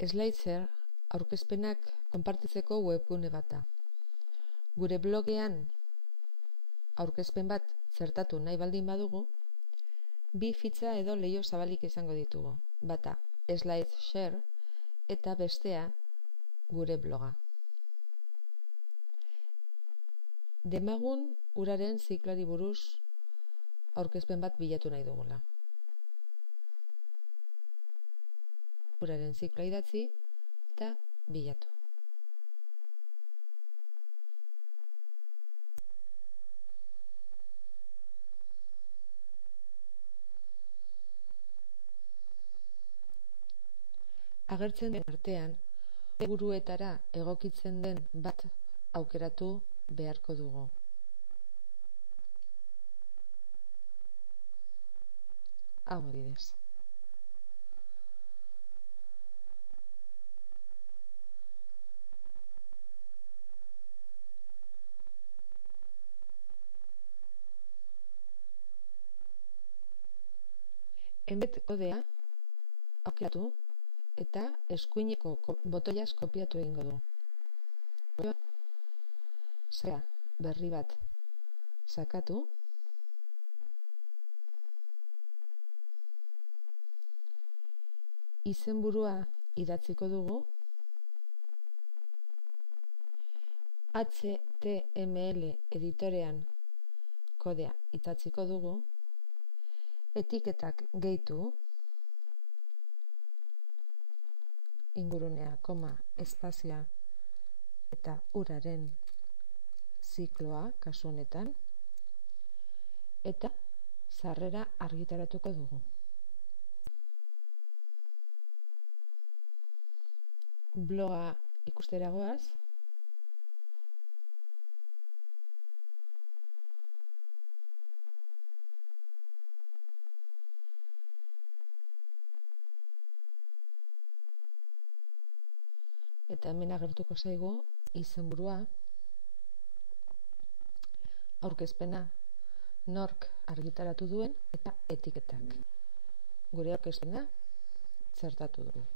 Slicer aurkezpenak konpartitzeko webgune bat da. Gure blogean aurkezpen bat zertatu nahi baldin badugu, bi fitxa edo leiho zabalik izango ditugu. Bata SlideShare eta bestea gure bloga. Demagun uraren zikloari buruz aurkezpen bat bilatu nahi dugula. Uraren zikloa idatzi eta bilatu. Agertzen den artean, buruetara egokitzen den bat aukeratu beharko dugu. Hau adibidez. Embed kodea aukeratu eta eskuineko botoiaz kopiatu egingo du. Zera berri bat sakatu izenburua idatziko dugu, HTML editorean kodea idatziko dugu, etiketak gehitu, ingurunea, koma, espazioa eta uraren zikloa kasu honetan, eta sarrera argitaratuko dugu. Bloga ikustera goaz. Eta hemen agertuko zaigu izenburua, aurkezpena, nork argitaratu duen eta etiketak. Gure aurkezpena txertatu dugu.